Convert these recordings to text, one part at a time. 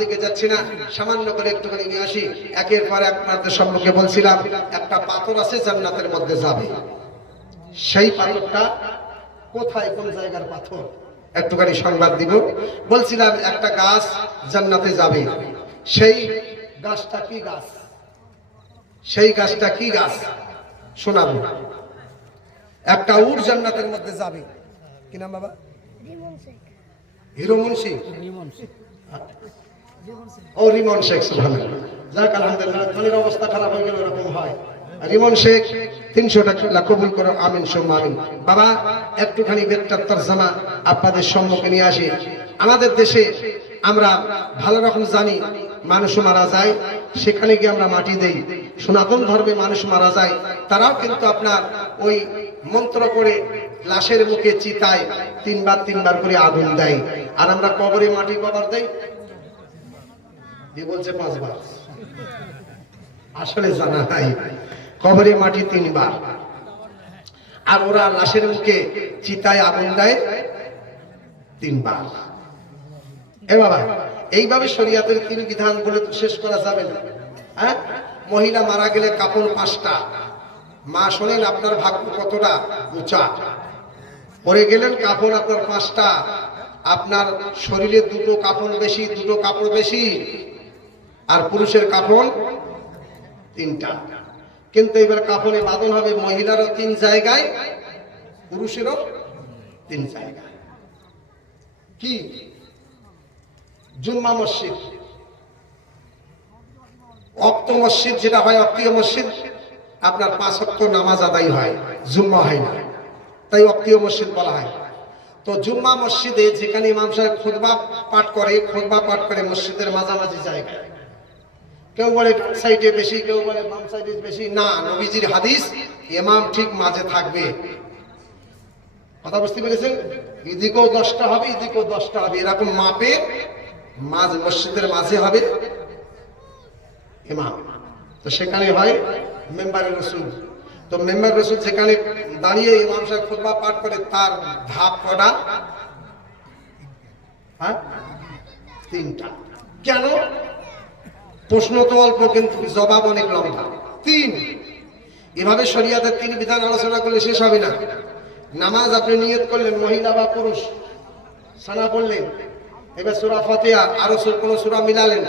ওদিকে যাচ্ছি না সামান্য করে একটুখানি নিয়ে আসি। একের পর এক আপনাদের সম্মুখে বলছিলাম একটা পাথর আছে জান্নাতের মধ্যে যাবে। সেই পাথরটা কোথায় কোন জায়গার পাথর? একটুখানি সংবাদ দিব। বলছিলাম একটা গাছ জান্নাতে যাবে। সেই গাছটা কি গাছ? সেই গাছটা কি গাছ? শোনাবো। একটা উট জান্নাতের মধ্যে যাবে। কি নাম বাবা? হিরো মুন্সি? ও রিমন শেখ যাক, আলহামদুলিল্লাহ অবস্থা খারাপ হয়ে গেল, এরকম হয়। রিমন শেখ, তিনশো টাকা কবুল করো, আমিন বাবা, একটুখানি আপনাদের সম্মুখে নিয়ে আসি। আমাদের দেশে আমরা ভালো রকম জানি, মানুষ মারা যায়, সেখানে গিয়ে আমরা মাটি দেই। সনাতন ধর্মে মানুষ মারা যায়, তারাও কিন্তু আপনার ওই মন্ত্র করে লাশের মুখে চিতায় তিনবার তিনবার করে আগুন দেয়। আর আমরা কবরে মাটি কবর দেই বলছে পাঁচবার আসলে জানা নাই। কবরে মাটি তিনবার। আর ওরা লাশের মুখে চিতায় আগুন দেয় তিনবার। এ বাবা, এইভাবে শরিয়াতের তিন বিধান বলে শেষ করা যাবে না। হ্যাঁ? মহিলা মারা গেলে কাপড় পাঁচটা। মা শোনেন, আপনার ভাগ্য কতটা উঁচা। পরে গেলেন, কাপড় আপনার পাঁচটা। আপনার শরীরে দুটো কাপড় বেশি, দুটো কাপড় বেশি। আর পুরুষের কাপড় তিনটা। কিন্তু এবার কাপড়ে বাদন হবে মহিলারও তিন জায়গায়, পুরুষেরও তিন জায়গায়। কি? জুম্মা মসজিদ। অক্ত মসজিদ যেটা হয়, অক্তীয় মসজিদ, আপনার পাঁচ অক্ত নামাজ আদায় হয়, জুম্মা হয় না। তাই অক্তীয় মসজিদ বলা হয়। তো জুম্মা মসজিদে যেখানে ইমাম সাহেব খুদবা পাঠ করে খুদবা পাঠ করে মসজিদের মাঝামাঝি জায়গায়। কেউ বলে ডান সাইডে বেশি, কেউ বলে বাম সাইডে বেশি। না, নবীজির হাদিস ইমাম ঠিক মাঝে থাকবে। কথা বুঝতে পেরেছেন? এদিকেও দশটা হবে এদিকেও দশটা হবে। এরকম মাপে মাঝ মসজিদের মাঝে হবে ইমাম। তো সেখানে হয় মেম্বারের রসুল। তো মেম্বার রসুল সেখানে দাঁড়িয়ে ইমাম সাহেব খুতবা পাঠ করে, তার ধাপ কটা? হ্যাঁ? তিনটা। কেন? প্রশ্ন তো অল্প, কিন্তু জবাব অনেক লম্বা। তিন, এভাবে শরিয়াতের তিন বিধান আলোচনা করলে শেষ হবে না। নামাজ আপনি নিয়ত করলেন, মহিলা বা পুরুষ। সানা পড়লেন। এবার সুরা ফতেহা, আরও কোনো সুরা মিলালেন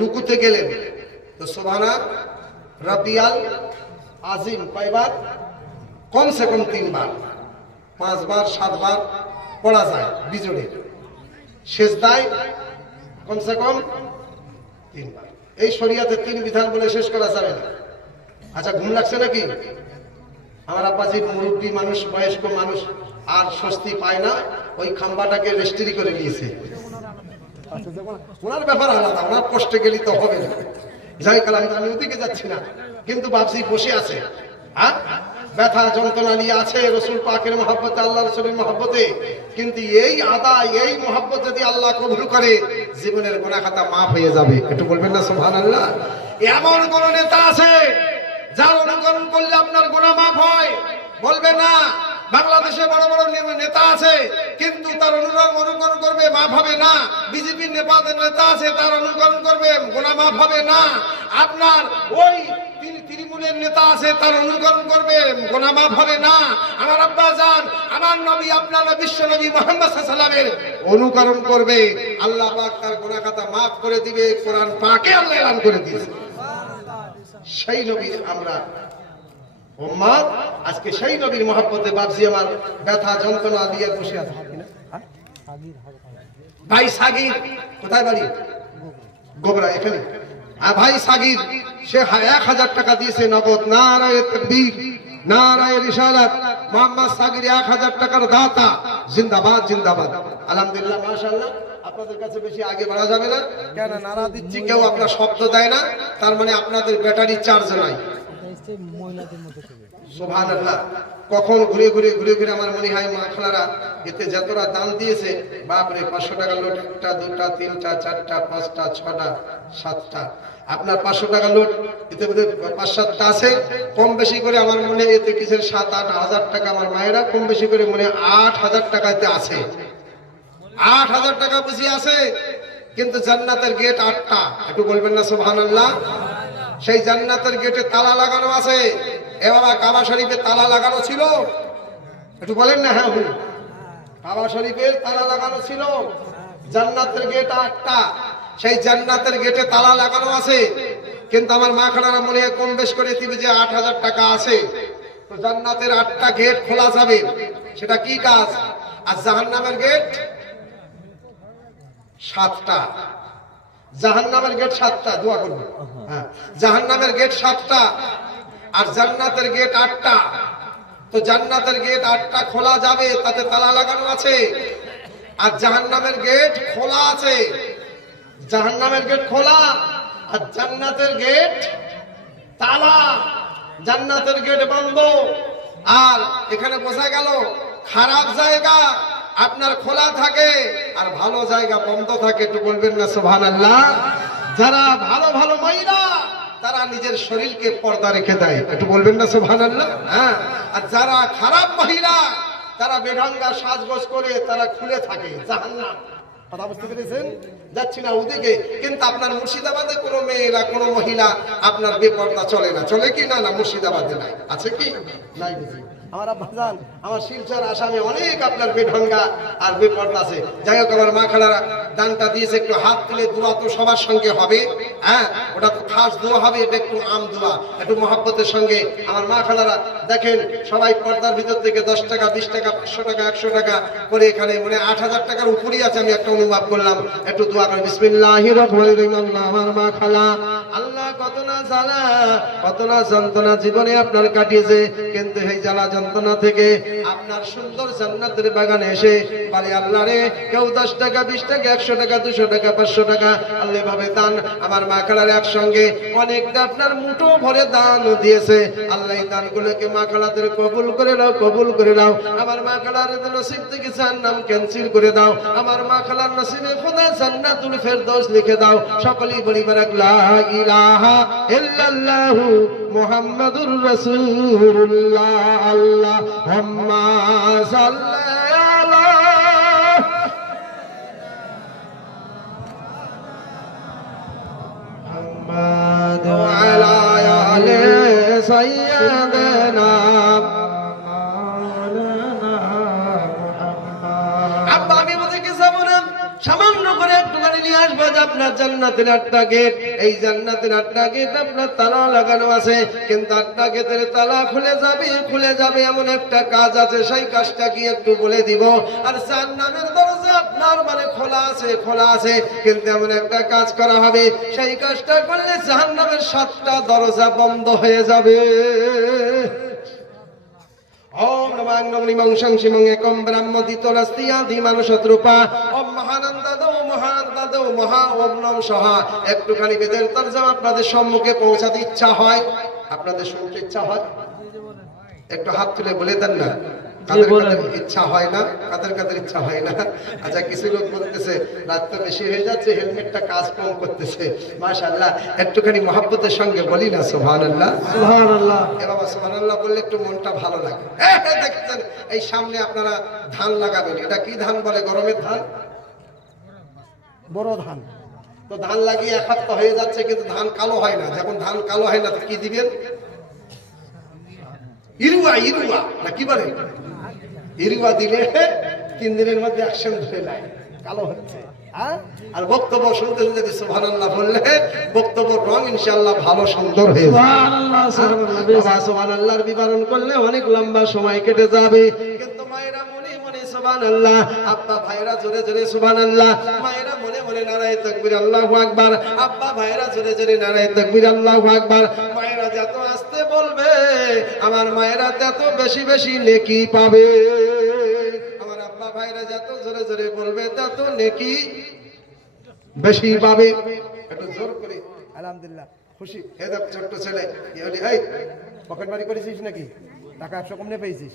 রুকুতে গেলেন। তো সোভানা রাবিয়াল আজিম, কয়বার? কমসে কম তিনবার। পাঁচবার, সাতবার পড়া যায় বিজোড়ে। শেষ দায় কমসে কম তিনবার। এই শরিয়াতে তিন বিধান বলে শেষ করা যাবে না। আচ্ছা ঘুম লাগছে নাকি? আমার আব্বাজি মুরব্বী মানুষ, বয়স্ক মানুষ, আর স্বস্তি পায় না, ওই খাম্বাটাকে রেস্ট্রি করে নিয়েছে। ওনার ব্যাপার আলাদা, ওনার কষ্টে গেলি তো হবে না। যাই কালাম আমি ওদিকে যাচ্ছি না। কিন্তু বাপসি বসে আছে। হ্যাঁ? ব্যথা যন্ত্রণা নিয়ে আছে রসুল পাকের মহাব্বতে আল্লাহ রসুলের মহাব্বতে। কিন্তু এই আদা, এই মহাব্বত যদি আল্লাহ কবুল করে, জীবনের গোনা খাতা মাফ হয়ে যাবে। একটু বলবেন না সোহান আল্লাহ এমন কোন নেতা আছে, যার অনুকরণ করলে আপনার গোনা মাফ হয়? বলবে না। বাংলাদেশে বড় বড় নেতা আছে, কিন্তু তার অনুকরণ অনুকরণ করবে, মাফ হবে না। বিজেপির নেতা আছে, তার অনুকরণ করবে গোনা মাফ হবে না। আপনার ওই তৃণমূলের নেতা আছে, তার অনুকরণ করবে, গোনা মাফ হবে না। আমার আব্বা যান, আমার নবী, আপনার বিশ্ব নবী মোহাম্মদ সাল্লামের অনুকরণ করবে। আল্লাহ পাক তার গোনা খাতা মাফ করে দিবে, কোরআন পাকে আল্লাহ এলান করে দিয়েছে। সেই নবীর আমরা। আজকে সেই নবীর মহাব্বতে বাপজি আমার ব্যথা যন্ত্রণা দিয়ে বসে আছে? ভাই সাগির, কোথায় বাড়ি? গোবরা এখানে ভাই সাগির সে এক হাজার টাকা দিয়েছে নগদ। সাগির এক হাজার টাকার দাতা। জিন্দাবাদ জিন্দাবাদ। আলহামদুলিল্লাহ আপনাদের কাছে বেশি আগে বাড়া যাবে না। কেন দেয় না। তার মানে আপনাদের ব্যাটারি চার্জ নাই। সোভান আল্লাহ কখন ঘুরে ঘুরে ঘুরে ঘুরে আমার মনে হয় মা খালারা এতে যতটা দান দিয়েছে, বাপরে, পাঁচশো টাকা নোট একটা, দুটা, তিনটা, চারটা, পাঁচটা, ছটা, সাতটা। আপনার পাঁচশো টাকা নোট এতে বোধহয় পাঁচ, সাতটা আছে। কম বেশি করে আমার মনে এতে কিসের সাত, আট হাজার টাকা আমার মায়েরা কম বেশি করে মনে আট হাজার টাকাতে আছে। আট হাজার টাকা বুঝি আছে, কিন্তু জান্নাতের গেট আটটা। একটু বলবেন না সুবহান আল্লাহ সেই জান্নাতের গেটে তালা লাগানো আছে। এ বাবা কাবা শরীফে তালা লাগানো ছিল? একটু বলেন না হ্যাঁ কাবা শরীফের তালা লাগানো ছিল? জান্নাতের গেট আটটা। সেই জান্নাতের গেটে তালা লাগানো আছে। কিন্তু আমার মা খানারা মনে হয় কম বেশ করে দিবে যে আট হাজার টাকা আছে। তো জান্নাতের আটটা গেট খোলা যাবে। সেটা কি কাজ? আর জাহান্নামের গেট সাতটা। জাহান্নামের গেট সাতটা। দোয়া করব হ্যাঁ। জাহান্নামের গেট সাতটা। আর জান্নাতের গেট আটটা। তো জান্নাতের গেট আটটা খোলা যাবে, তাতে তালা লাগানো আছে। আর জাহান্নামের গেট খোলা আছে। জাহান্নামের গেট খোলা, আর জান্নাতের গেট তালা। জান্নাতের গেট বন্ধ। আর এখানে বোঝা গেল, খারাপ জায়গা আপনার খোলা থাকে, আর ভালো জায়গা বন্ধ থাকে। একটু বলবেন না সোভান আল্লাহ যারা ভালো ভালো মহিলা তারা নিজের শরীরকে পর্দা রেখে দেয়। একটু বলবেন না সোভান হ্যাঁ। আর যারা খারাপ মহিলা তারা বেঢঙ্গা সাজগোজ করে তারা খুলে থাকে পেরেছেন? যাচ্ছি না ওদিকে। কিন্তু আপনার মুর্শিদাবাদে কোনো মেয়েরা, কোনো মহিলা আপনার বেপর্দা চলে না। চলে কি না? না, মুর্শিদাবাদে নাই। আছে কি? নাই বুঝি। আমার আব্বাজান আমার শিলচর আসামে অনেক আপনার বেঢঙ্গা আর বেপর্দা আছে যাই হোক, আমার মা খালারা দানটা দিয়েছে, একটু হাত তুলে দোয়া তো সবার সঙ্গে হবে। হ্যাঁ ওটা তো খাস দোয়া হবে, এটা একটু আম দোয়া, একটু মহাব্বতের সঙ্গে। আমার মা খালারা, দেখেন, সবাই পর্দার ভিতর থেকে দশ টাকা, বিশ টাকা, পাঁচশো টাকা, একশো টাকা করে এখানে মানে আট হাজার টাকার উপরই আছে, আমি একটা অনুভব করলাম। একটু দোয়া করে বিসমিল্লাহ আমার মা খালা, আল্লাহ কত না জ্বালা, কত না যন্ত্রণা জীবনে আপনার কাটিয়েছে, কিন্তু এই জ্বালা যন্ত্রণা থেকে আপনার সুন্দর জান্নাতের বাগানে এসে বলে, আল্লাহ রে, কেউ দশ টাকা, বিশ টাকা, একশো টাকা, দুশো টাকা, পাঁচশো টাকা, আল্লাহ ভাবে দান। আমার মা খালার একসঙ্গে অনেকটা আপনার মুঠো ভরে দান দিয়েছে। আল্লাহ দানগুলোকে মা খালাদের কবুল করে নাও, কবুল করে নাও। আমার মা খালার নসিব থেকে জান্নাম ক্যান্সেল করে দাও। আমার মা খালার নসিবে খোদা জান্নাতুল ফেরদৌস লিখে দাও। সকলেই বলি বারাক লা ইলাহা ইল্লাল্লাহু মুহাম্মাদুর রাসূলুল্লাহ। اللهم صل على محمد وعلى آل سيدنا জান্নাতের আটটা গেট এই জান্নাতের আটটা গেট আপনার তালা লাগানো আছে কিন্তু আটটা গেটের তালা খুলে যাবে খুলে যাবে এমন একটা কাজ আছে সেই কাজটা কি একটু বলে দিব আর জান্নাতের দরজা আপনার মানে খোলা আছে খোলা আছে কিন্তু এমন একটা কাজ করা হবে সেই কাজটা করলে জাহান্নামের সাতটা দরজা বন্ধ হয়ে যাবে ওম নমাং নমনিমং সংসিমং একম ব্রহ্ম দিতরস্তিয়া ধীমানুষদ্রূপা ওম মহানন্দাদৌ মহানন্দাদৌ মহা সহা। একটুখানি বেদের তরজমা আপনাদের সম্মুখে পৌঁছাতে ইচ্ছা হয়। আপনাদের শুনতে ইচ্ছা হয়? একটু হাত তুলে বলে দেন না। কাদের কাদের ইচ্ছা হয় না? কাদের কাদের ইচ্ছা হয় না? আচ্ছা কিছু লোক বলতেছে রাত তো বেশি হয়ে যাচ্ছে হেলমেটটা কাজ কম করতেছে। একটুখানি মহাব্বতের সঙ্গে বলি না সুবহানাল্লাহ। সুবহানাল্লাহ। এ বাবা সুবহানাল্লাহ বললে একটু মনটা ভালো লাগে। দেখছেন এই সামনে আপনারা ধান লাগাবেন। এটা কি ধান বলে? গরমের ধান? বড় ধান। তো ধান লাগিয়ে এক হাত হয়ে যাচ্ছে কিন্তু ধান কালো হয় না। যখন ধান কালো হয় না তো কি দিবেন? ইরুয়া ইরুয়া। না কি বলে? ইরুয়া দিলে তিন দিনের মধ্যে অ্যাকশন ধরে নেয়। কালো হচ্ছে হ্যাঁ? আর বক্তব্য শুনতে শুনতে যদি সুবহানাল্লাহ বললে বক্তব্য রং ইনশাআল্লাহ ভালো সুন্দর হয়ে যাবে। সুবহানাল্লাহর বিবরণ করলে অনেক লম্বা সময় কেটে যাবে। কিন্তু মায়েরা সুবহানাল্লাহ। মায়েরা মনে মনে নারায়ে তাকবীর, আল্লাহু আকবার। আব্বা ভাইরা জোরে জোরে নারায়ে তাকবীর, আল্লাহু আকবার। মায়েরা যত আসতে বলবে, আমার মায়েরা তত বেশি বেশি নেকি পাবে। আমার আব্বা ভাইরা যত জোরে জোরে বলবে, তত নেকি বেশি পাবে। একটু জোর করে, আলহামদুলিল্লাহ। খুশি? হে দেখ, ছোট্ট ছেলে। এই পকেট বাড়ি করেছিস নাকি? টাকা একশো কম নিয়ে পেয়েছিস?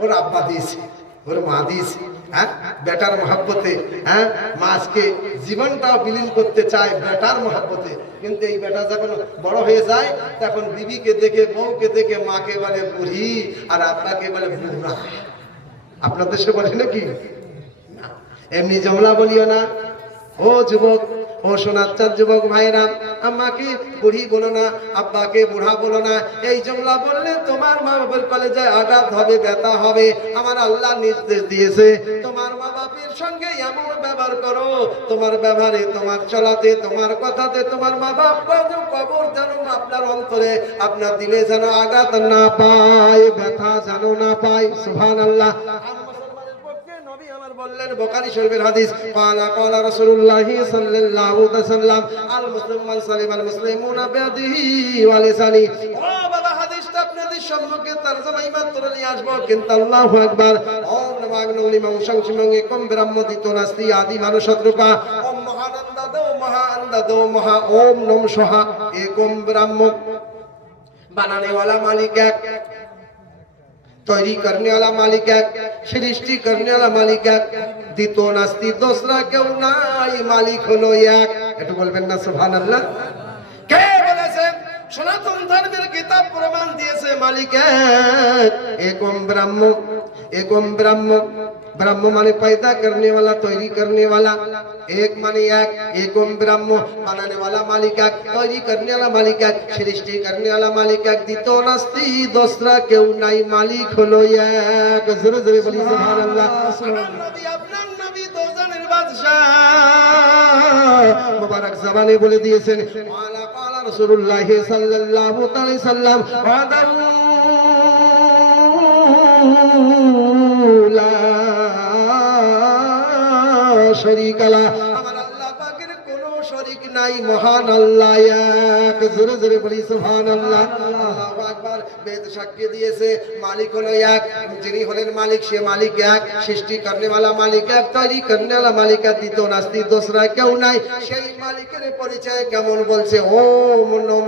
ওর আব্বা দিয়েছে। ওর মা দিয়েছে হ্যাঁ? বেটার মহাব্বতে হ্যাঁ? মা আজকে জীবনটাও বিলীন করতে চায় বেটার মহাব্বতে। কিন্তু এই বেটা যখন বড় হয়ে যায়, তখন বিবিকে দেখে, বউকে দেখে, মাকে বলে বুড়ি, আর আব্বাকে বলে বুড়া। আপনার দেশে বলে নাকি। এমনি জমলা বলিও না। ও যুবক যুবক ভাইরা, আম্মাকে বুড়ি বলো না, আব্বাকে বুড়া বলো না, এই জমলা বললে তোমার মা কলেজে আঘাত হবে, ব্যথা হবে। আমার আল্লাহ নির্দেশ দিয়েছে, তোমার মা বাপের সঙ্গে এমন ব্যবহার করো, তোমার ব্যবহারে, তোমার চলাতে, তোমার কথাতে, তোমার মা বাপ কবর যেন আপনার অন্তরে, আপনার দিলে যেন আঘাত না পায়, ব্যথা যেন না পায় সুহান আল্লাহ মুসলমানের পক্ষে নবী আমার বললেন বোকারি শরীফের হাদিস কালা কালা রাসূলুল্লাহ সাল্লাল্লাহু আলাইহি সাল্লাম আল মুসলিমান সালিম মুসলিমুনা বিয়াদিহি ওয়া লিসানি। ও বাবা, হাদিসটা আপনাদের সম্মুখে ইমাত্র নিয়ে কিন্তু আল্লাহু আকবার। কম নাস্তি, আদি মহা ওম নম সহা একম বানানেওয়ালা মালিক এক, তৈরি করনেওয়ালা মালিক এক। সৃষ্টি করনে মালিকা এক দ্বিতীয় নাস্তি দোসরা কেউ নাই, মালিক হলো এক। একটু বলবেন না, সুবহানাল্লাহ। কে বলেছে? সনাতন ধর্মের কিতাব প্রমাণ দিয়েছে মালিক এক একম ব্রহ্ম? একম ব্রহ্ম? ब्रह्म माने पैदा करने वाला तैरी करने वाला एक माने एक एकम ब्रह्म बनाने वाला मालिक एक तैरी करने वाला मालिक एक सृष्टि करने वाला मालिक एक দ্বিতীয় নাস্তি দোসরা কেউ নাই মালিক হলো এক জোরে জোরে বলি সুবহানাল্লাহ আমার নবী আপনার নবী দোজানের বাদশা মুবারক জবানে বলে দিয়েছেন ওয়ালা ক্বালা রাসূলুল্লাহ সাল্লাল্লাহু তাআলা সাল্লাম ওয়াদাউ শরীকালা। আমার আল্লাহ পাকের কোনো শরীক নাই, মহান আল্লাহ, এক। জোরে জোরে বলি, সুবহানাল্লাহ। আল্লাহু সাক্ষী দিয়েছে, মালিক হলো এক, যিনি হলেন মালিক, সে মালিক এক, সৃষ্টি মালিক এক, তৈরি মালিক দ্বিতীয় নাস্তি, দোসরা কেউ নাই। সেই মালিকের পরিচয় কেমন বলছে? নম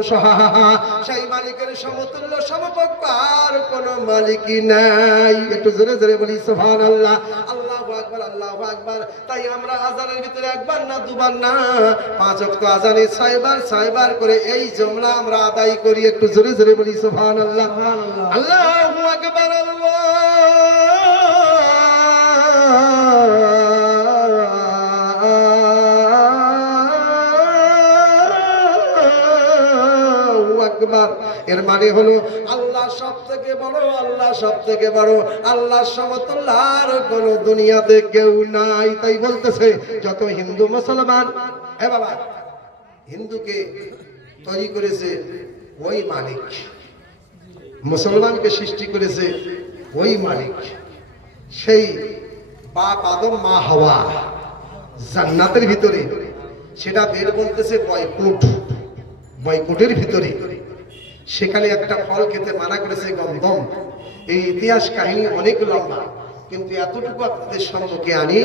সেই মালিকের সমতুল্য সমপক্ষ আর কোনো মালিকই নাই। একটু জোরে জোরে বলি সোহান আল্লাহ আল্লাহ আল্লাহ তাই আমরা আজানের ভিতরে একবার না, দুবার না, পাঁচ অক্ট আজানে ছয়বার ছয়বার করে এই জমলা আমরা আদায় করি। একটু জোরে জোরে বলি সোহান আল্লাহ আল্লাহু আকবার এর মানে হলো আল্লাহ সব থেকে বড়, আল্লাহ সব থেকে বড়। আল্লাহ সমতুল্য আর কোন দুনিয়াতে কেউ নাই, তাই বলতেছে, যত হিন্দু মুসলমান। এ বাবা, হিন্দুকে তৈরি করেছে ওই মালিক। মুসলমানকে সৃষ্টি করেছে ওই মালিক। সেই বাপ আদম, মা হাওয়া জান্নাতের ভিতরে। সেটা বের বলতেছে বয়কুট। বয়কুটের ভিতরে। সেখানে একটা ফল খেতে মানা করেছে গন্ধম এই ইতিহাস কাহিনী অনেক লম্বা, কিন্তু এতটুকু আপনাদের সম্মুখে আনি